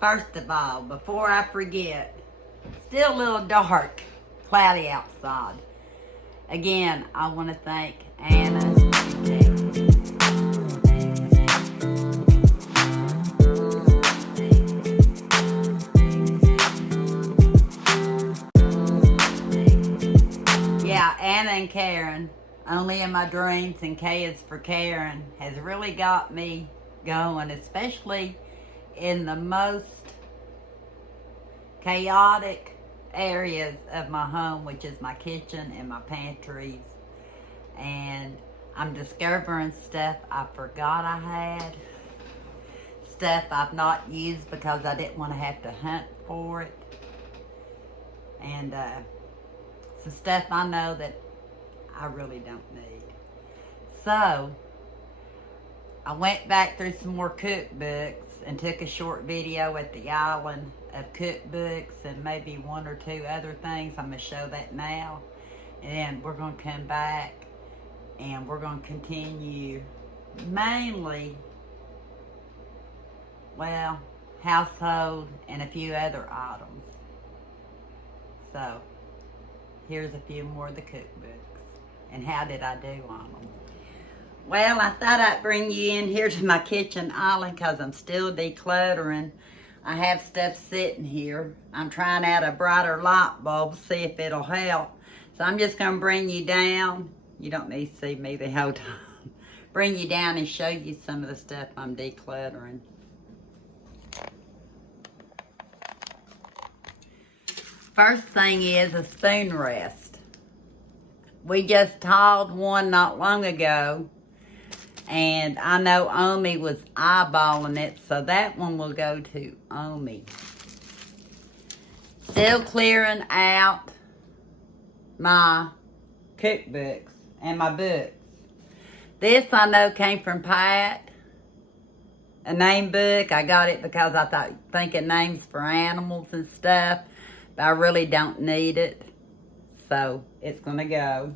First of all, before I forget, still a little dark, cloudy outside. Again, I want to thank Anna. Yeah, Anna and Karen, Only in My Dreams and K is for Karen, has really got me going, especially in the most chaotic areas of my home, which is my kitchen and my pantries. And I'm discovering stuff I forgot I had, stuff I've not used because I didn't want to have to hunt for it, and some stuff I know that I really don't need. So I went back through some more cookbooks and took a short video at the island of cookbooks and maybe one or two other things. I'm going to show that now. And then we're going to come back and we're going to continue mainly, well, household and a few other items. So here's a few more of the cookbooks. And how did I do on them? Well, I thought I'd bring you in here to my kitchen island because I'm still decluttering. I have stuff sitting here. I'm trying out a brighter light bulb, see if it'll help. So I'm just going to bring you down. You don't need to see me the whole time. Bring you down and show you some of the stuff I'm decluttering. First thing is a spoon rest. We just hauled one not long ago. And I know Omi was eyeballing it, so that one will go to Omi. Still clearing out my cookbooks and my books. This I know came from Pat, a name book. I got it because I thought thinking names for animals and stuff, but I really don't need it, so it's gonna go.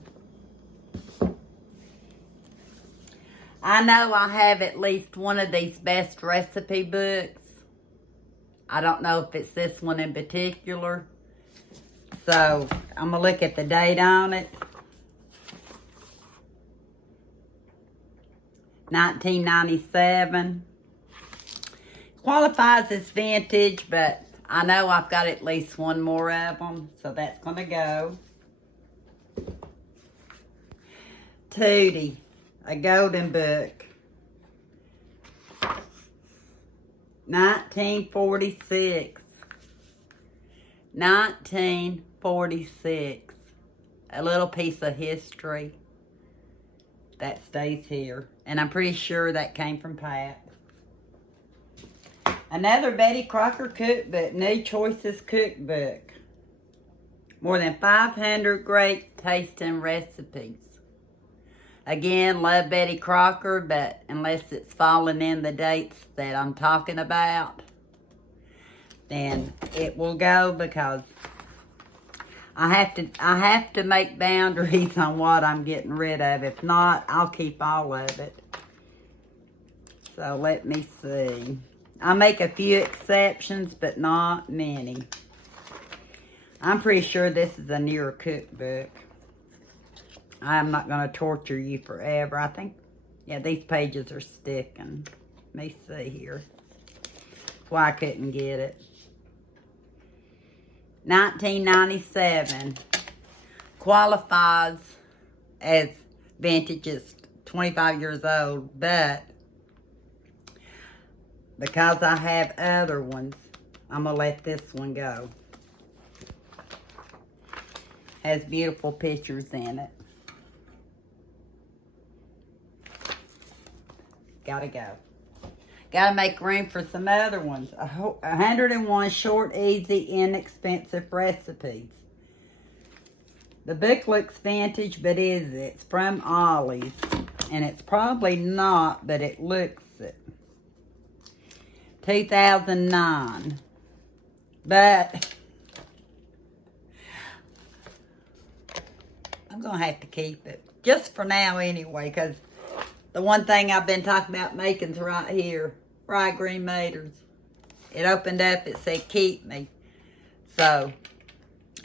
I know I have at least one of these best recipe books. I don't know if it's this one in particular. So I'm going to look at the date on it. 1997. Qualifies as vintage, but I know I've got at least one more of them. So that's going to go. Tootie. A golden book. 1946. 1946. A little piece of history that stays here. And I'm pretty sure that came from Pat. Another Betty Crocker cookbook. New Choices cookbook. More than 500 great tasting recipes. Again, love Betty Crocker, but unless it's falling in the dates that I'm talking about, then it will go because I have to make boundaries on what I'm getting rid of. If not, I'll keep all of it. So let me see. I make a few exceptions, but not many. I'm pretty sure this is a newer cookbook. I'm not going to torture you forever. I think, yeah, these pages are sticking. Let me see here. Why I couldn't get it. 1997. Qualifies as vintage. It's 25 years old. But because I have other ones, I'm going to let this one go. Has beautiful pictures in it. Gotta go. Gotta make room for some other ones. 101 short, easy, inexpensive recipes. The book looks vintage, but is it? It's from Ollie's. And it's probably not, but it looks it. 2009. But I'm gonna have to keep it. Just for now anyway, because the one thing I've been talking about making is right here. Fried green maters. it opened up, it said keep me. So,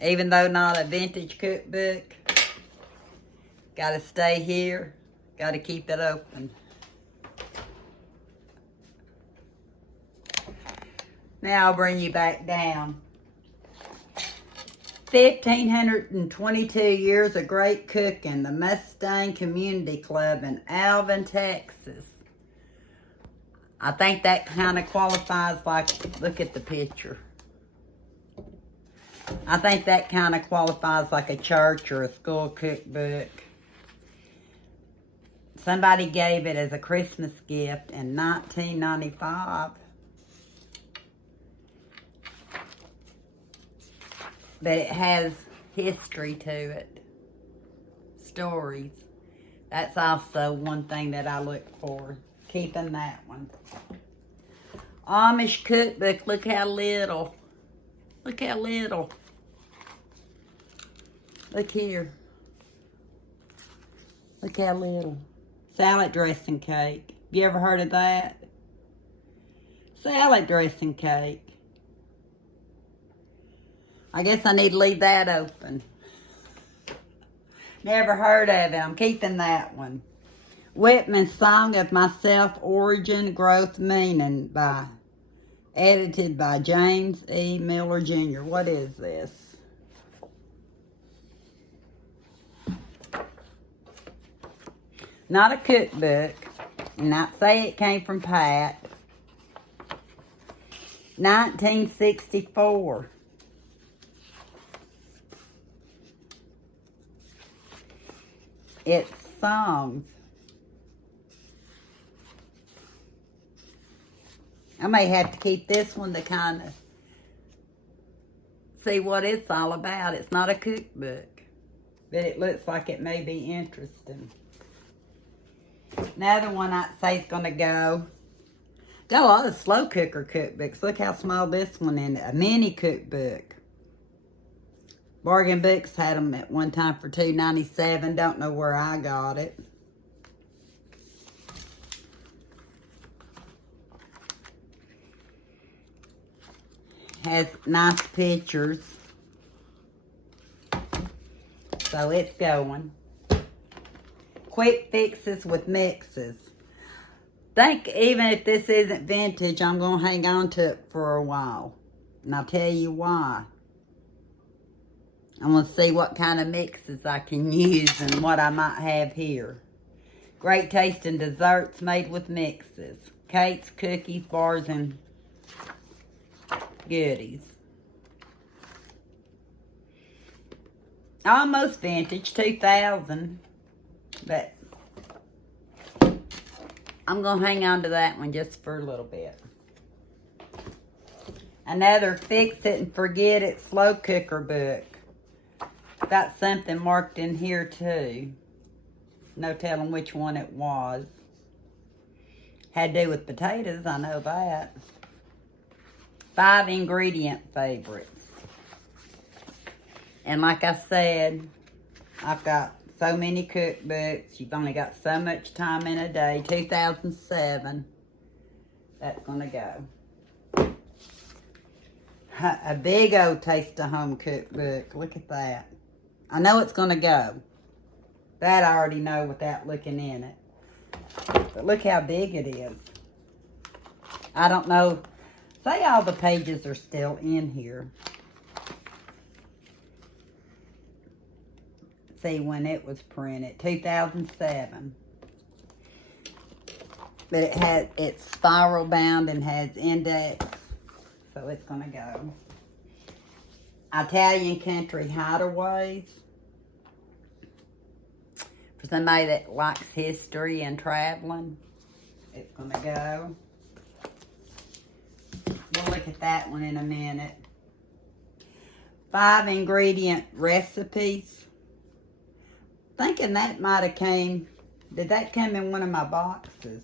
even though not a vintage cookbook, gotta stay here, gotta keep it open. Now I'll bring you back down. 1,522 years of great cooking, the Mustang Community Club in Alvin, Texas. I think that kind of qualifies like, look at the picture. I think that kind of qualifies like a church or a school cookbook. Somebody gave it as a Christmas gift in 1995. But it has history to it. Stories. That's also one thing that I look for. Keeping that one. Amish cookbook. Look how little. Look how little. Look here. Look how little. Salad dressing cake. You ever heard of that? Salad dressing cake. I guess I need to leave that open. Never heard of it. I'm keeping that one. Whitman's Song of Myself, Origin, Growth, Meaning, edited by James E. Miller Jr. What is this? Not a cookbook. Not say it came from Pat. 1964. It's songs. I may have to keep this one to kind of see what it's all about. It's not a cookbook, but it looks like it may be interesting. Another one I'd say is going to go. Got a lot of slow cooker cookbooks. Look how small this one is. A mini cookbook. Bargain Books had them at one time for $2.97. Don't know where I got it. Has nice pictures. So it's going. Quick fixes with mixes. Think even if this isn't vintage, I'm going to hang on to it for a while. And I'll tell you why. I'm going to see what kind of mixes I can use and what I might have here. Great tasting desserts made with mixes. Cakes, cookies, bars, and goodies. Almost vintage, 2000. But I'm going to hang on to that one just for a little bit. Another fix it and forget it slow cooker book. Got something marked in here too. No telling which one it was. Had to do with potatoes, I know that. 5 ingredient favorites. And like I said, I've got so many cookbooks. You've only got so much time in a day. 2007. That's going to go. A big old Taste of Home cookbook. Look at that. I know it's going to go. That I already know without looking in it. But look how big it is. I don't know. Say all the pages are still in here. See when it was printed. 2007. But it's spiral bound and has index. So it's going to go. Italian Country Hideaways. For somebody that likes history and traveling, it's going to go. We'll look at that one in a minute. 5 ingredient recipes. Thinking that might have came, did that come in one of my boxes?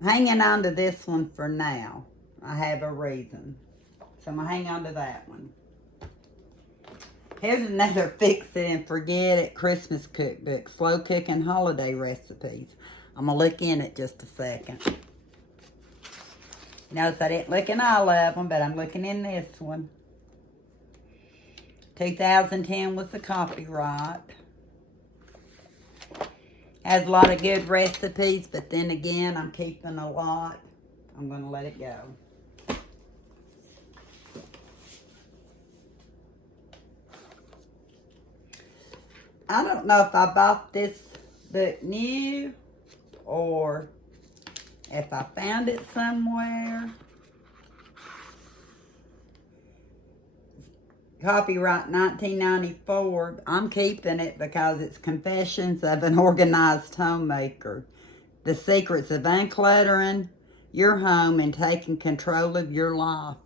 I'm hanging on to this one for now. I have a reason. So I'm going to hang on to that one. Here's another fix it and forget it Christmas cookbook. Slow cooking holiday recipes. I'm going to look in it just a second. Notice I didn't look in all of them, but I'm looking in this one. 2010 was the copyright. Has a lot of good recipes, but then again, I'm keeping a lot. I'm going to let it go. I don't know if I bought this book new or if I found it somewhere. Copyright 1994. I'm keeping it because it's Confessions of an Organized Homemaker. The Secrets of Uncluttering Your Home and Taking Control of Your Life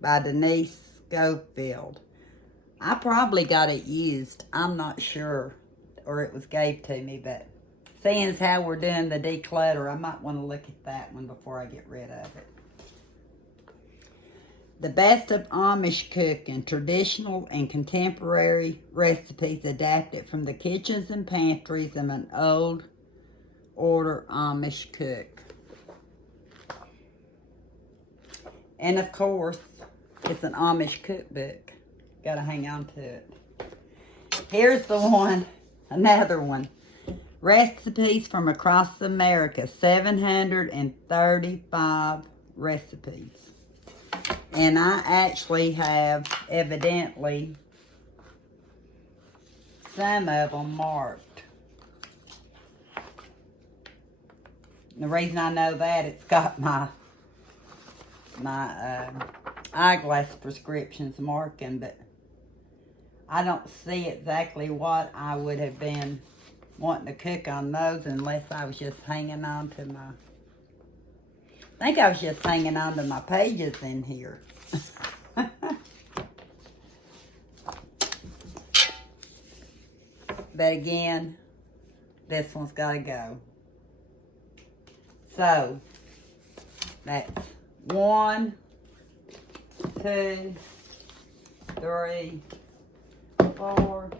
by Denise Schofield. I probably got it used. I'm not sure. Or it was gave to me, but seeing as how we're doing the declutter, I might want to look at that one before I get rid of it. The Best of Amish Cooking, Traditional and Contemporary Recipes Adapted from the Kitchens and Pantries of an Old Order Amish Cook. And of course, it's an Amish cookbook. Gotta hang on to it. Here's the one, another one. Recipes from Across America, 735 recipes. And I actually have, evidently, some of them marked. The reason I know that, it's got my eyeglass prescriptions marking, but I don't see exactly what I would have been wanting to cook on those unless I was just hanging on to my... I think I was just hanging on to my pages in here. But again, this one's got to go. So, that's 1, 2, 3, 4,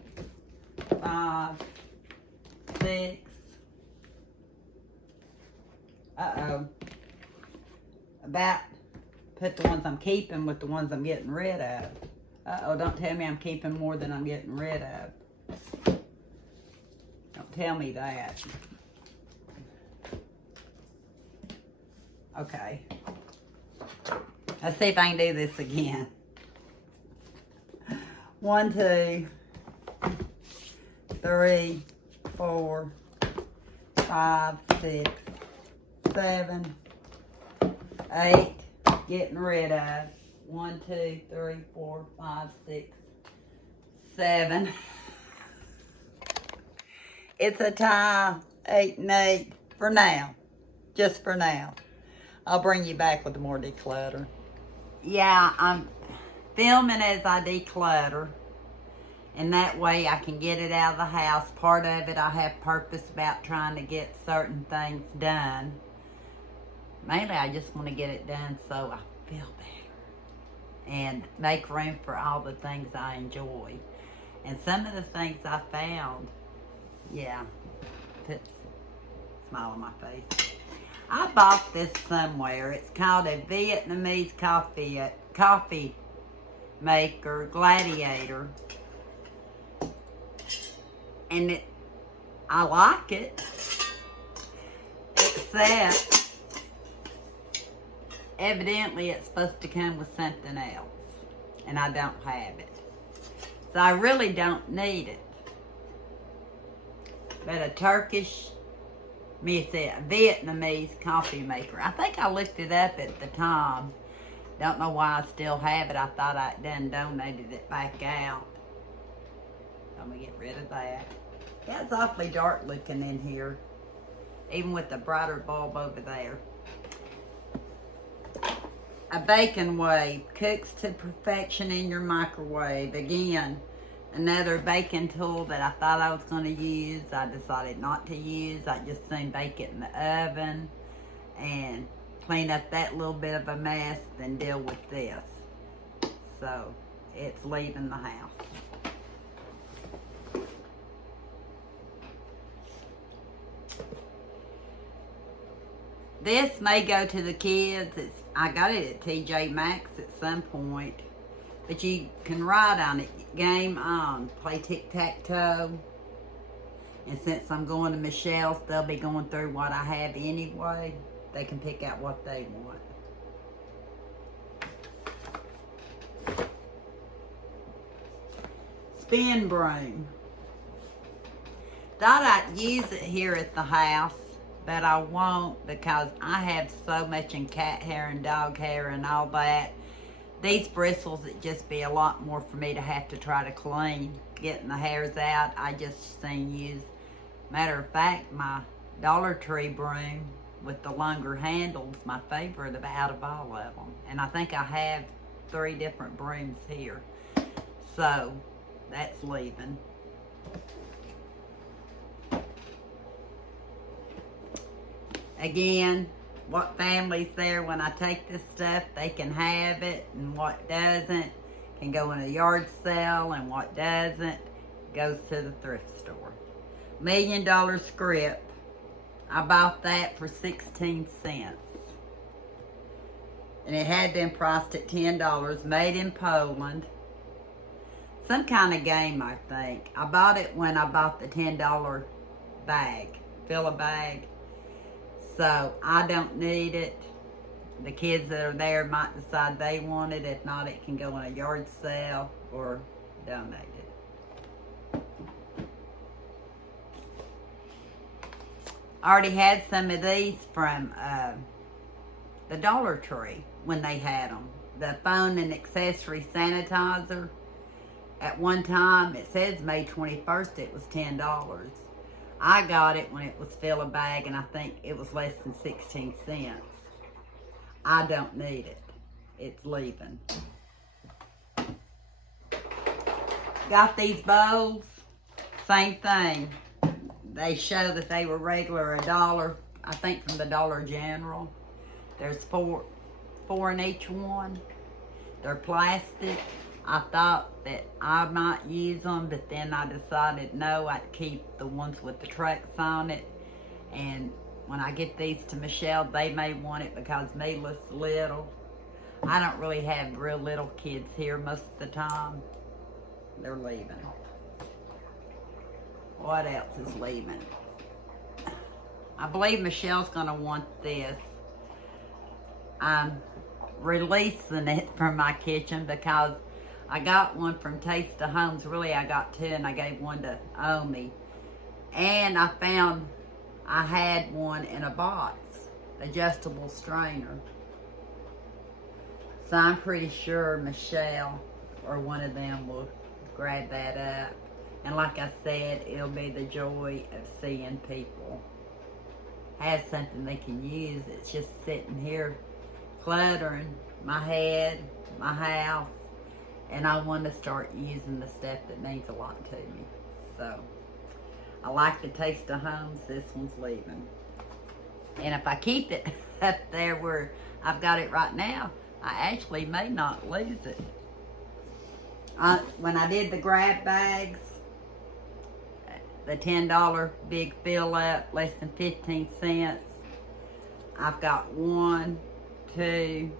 5, 6. Uh-oh. About put the ones I'm keeping with the ones I'm getting rid of. Uh-oh, don't tell me I'm keeping more than I'm getting rid of. Don't tell me that. Okay. Let's see if I can do this again. 1, 2, 3, 4, 5, 6, 7, 8. Getting rid of. 1, 2, 3, 4, 5, 6, 7. It's a tie, 8 and 8 for now. Just for now. I'll bring you back with more declutter. Yeah, I'm filming as I declutter. And that way I can get it out of the house. Part of it I have purpose about trying to get certain things done. Mainly I just want to get it done so I feel better. And make room for all the things I enjoy. And some of the things I found, yeah, puts a smile on my face. I bought this somewhere. It's called a Vietnamese coffee maker, Gladiator. And I like it, except evidently it's supposed to come with something else, and I don't have it. So I really don't need it. But a Vietnamese coffee maker. I think I looked it up at the time. Don't know why I still have it. I thought I'd done donated it back out. I'm gonna get rid of that. Yeah, it's awfully dark looking in here, even with the brighter bulb over there. A bacon wave, cooks to perfection in your microwave. Again, another baking tool that I thought I was going to use. I decided not to use. I just soon bake it in the oven and clean up that little bit of a mess, then deal with this. So, it's leaving the house. This may go to the kids. I got it at TJ Maxx at some point. But you can ride on it. Game on. Play Tic Tac Toe. And since I'm going to Michelle's, they'll be going through what I have anyway. They can pick out what they want. Spin broom. Thought I'd use it here at the house, but I won't because I have so much in cat hair and dog hair and all that. These bristles, it'd just be a lot more for me to have to try to clean. Getting the hairs out, I just seen use. Matter of fact, my Dollar Tree broom with the longer handles, my favorite out of all of them. And I think I have 3 different brooms here. So, that's leaving. Again, what family's there when I take this stuff, they can have it, and what doesn't can go in a yard sale, and what doesn't goes to the thrift store. $1 Million script. I bought that for 16 cents. And it had been priced at $10, made in Poland. Some kind of game, I think. I bought it when I bought the $10 bag, fill-a-bag. So, I don't need it. The kids that are there might decide they want it. If not, it can go in a yard sale or donate it. I already had some of these from the Dollar Tree when they had them. The phone and accessory sanitizer. At one time, it says May 21st, it was $10. I got it when it was fill-a-bag, and I think it was less than 16 cents. I don't need it. It's leaving. Got these bowls. Same thing. They show that they were regular $1, I think from the Dollar General. There's four in each one. They're plastic. I thought that I might use them, but then I decided no, I'd keep the ones with the trucks on it. And when I get these to Michelle, they may want it because Mila's little. I don't really have real little kids here most of the time. They're leaving. What else is leaving? I believe Michelle's gonna want this. I'm releasing it from my kitchen because I got one from Taste of Homes. Really, I got 2, and I gave one to Omi. And I found I had one in a box, adjustable strainer. So I'm pretty sure Michelle or one of them will grab that up. And like I said, it'll be the joy of seeing people have something they can use. It's just sitting here cluttering my head, my house. And I want to start using the stuff that means a lot to me. So, I like the Taste of Homes. This one's leaving. And if I keep it up there where I've got it right now, I actually may not lose it. When I did the grab bags, the $10 big fill up, less than 15 cents, I've got 1, 2,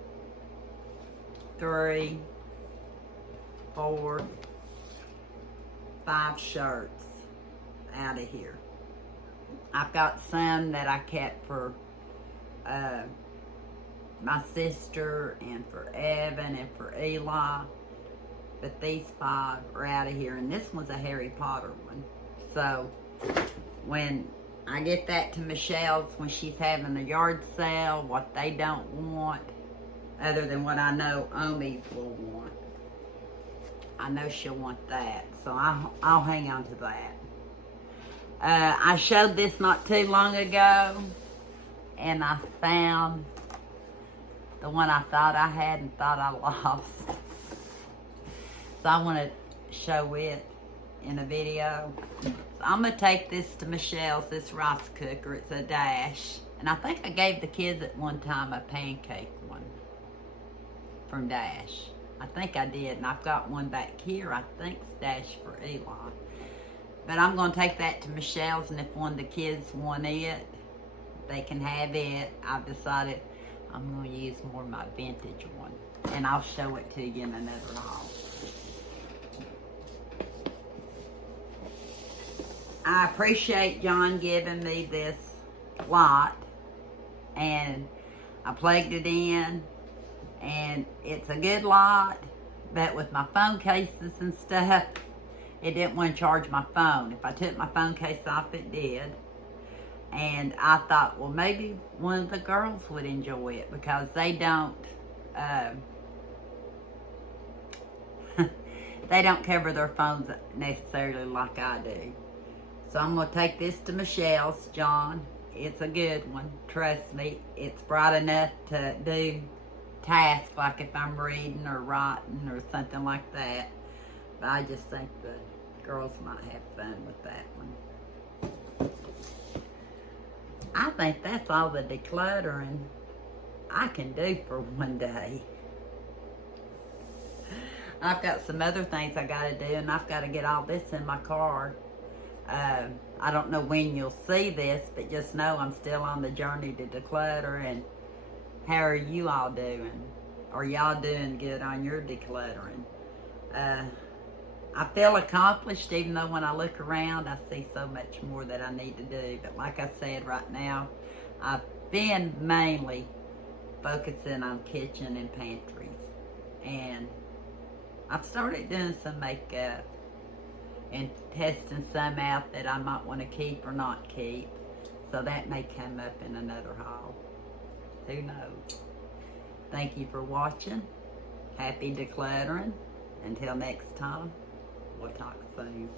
3, 4, 5 shirts out of here. I've got some that I kept for my sister and for Evan and for Eli, but these 5 are out of here, and this one's a Harry Potter one. So when I get that to Michelle's when she's having the yard sale, what they don't want, other than what I know Omi will want, I know she'll want that, so I'll hang on to that. I showed this not too long ago, and I found the one I thought I had and thought I lost. So I want to show it in a video. So I'm going to take this to Michelle's, this rice cooker. It's a Dash. And I think I gave the kids at one time a pancake one from Dash. I think I did, and I've got one back here, I think it's Dash for Eli. But I'm going to take that to Michelle's, and if one of the kids want it, they can have it. I've decided I'm going to use more of my vintage one. And I'll show it to you in another haul. I appreciate John giving me this lot. And I plugged it in. And it's a good lot. But with my phone cases and stuff, it didn't want to charge my phone. If I took my phone case off, it did. And I thought, well, maybe one of the girls would enjoy it because they don't, they don't cover their phones necessarily like I do. So I'm going to take this to Michelle's, John. It's a good one. Trust me. It's bright enough to do tasks like if I'm reading or writing or something like that. But I just think the girls might have fun with that one. I think that's all the decluttering I can do for one day. I've got some other things I got to do, and I've got to get all this in my car. I don't know when you'll see this, but just know I'm still on the journey to declutter. And how are you all doing? Are y'all doing good on your decluttering? I feel accomplished, even though when I look around, I see so much more that I need to do. But like I said, right now, I've been mainly focusing on kitchen and pantries. And I've started doing some makeup and testing some out that I might want to keep or not keep. So that may come up in another haul. Who knows? Thank you for watching. Happy decluttering. Until next time, we'll talk soon.